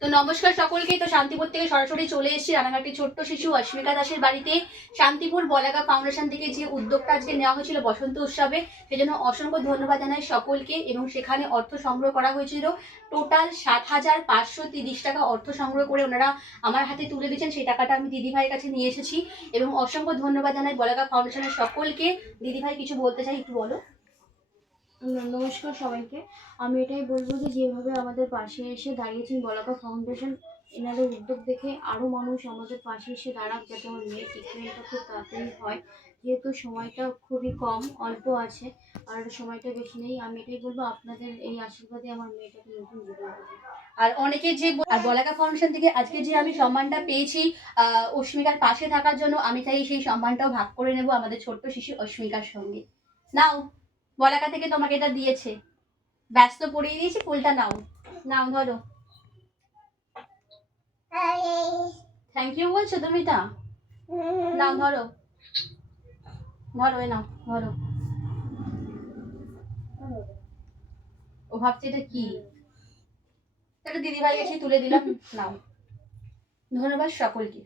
তো নমস্কার সকলকে। তো শান্তিপুর থেকে সরাসরি চলে এসেছি রানাঘাটের ছোট্ট শিশু অস্মিকা দাসের বাড়িতে। শান্তিপুর বলাগা ফাউন্ডেশন থেকে যে উদ্যোগটা আজকে নেওয়া হয়েছিল বসন্ত উৎসবে, সেজন্য অসংখ্য ধন্যবাদ জানাই সকলকে এবং সেখানে অর্থ সংগ্রহ করা হয়েছিল। টোটাল সাত হাজার পাঁচশো তিরিশ টাকা অর্থ সংগ্রহ করে ওনারা আমার হাতে তুলে দিয়েছেন, সেই টাকাটা আমি দিদিভাইয়ের কাছে নিয়ে এসেছি। এবং অসংখ্য ধন্যবাদ জানাই বলাগা ফাউন্ডেশনের সকলকে। দিদিভাই কিছু বলতে চাই একটু বলো। নমস্কার সবাইকে। আমি এটাই বলব যে, যেভাবে আমাদের পাশে এসে দাঁড়িয়েছেন বলাকা ফাউন্ডেশন এনাদের উদ্যোগ দেখে আরও মানুষ আমাদের পাশে এসে দাঁড়াক যাতে আমার মেয়ের ট্রিটমেন্টটা খুব তাড়াতাড়ি হয়। যেহেতু সময়টা খুবই কম, অল্প আছে, আর সময়টা বেশি নেই, আমি এটাই বলব, আপনাদের এই আশীর্বাদে আমার মেয়েটাকে নতুন জীবন আর অনেকে যে আর বলাকা ফাউন্ডেশন থেকে আজকে যে আমি সম্মানটা পেয়েছি অস্মিকার পাশে থাকার জন্য, আমি চাই সেই সম্মানটাও ভাগ করে নেব আমাদের ছোট্ট শিশু অস্মিকার সঙ্গে। নাও। বলাকা থেকে তোমাকে এটা দিয়েছে। ব্যস্ত পড়িয়ে দিয়েছি, ফুলটা নাও। নাও, ধরো। থ্যাংক ইউ বলছো তুমি তা? নাও, ধরো। ধরো নাও, ধরো। ও ভাবছে এটা কি? এটা দিদিভাই এসে তুলে দিলাম, নাও। ধন্যবাদ সকলকে।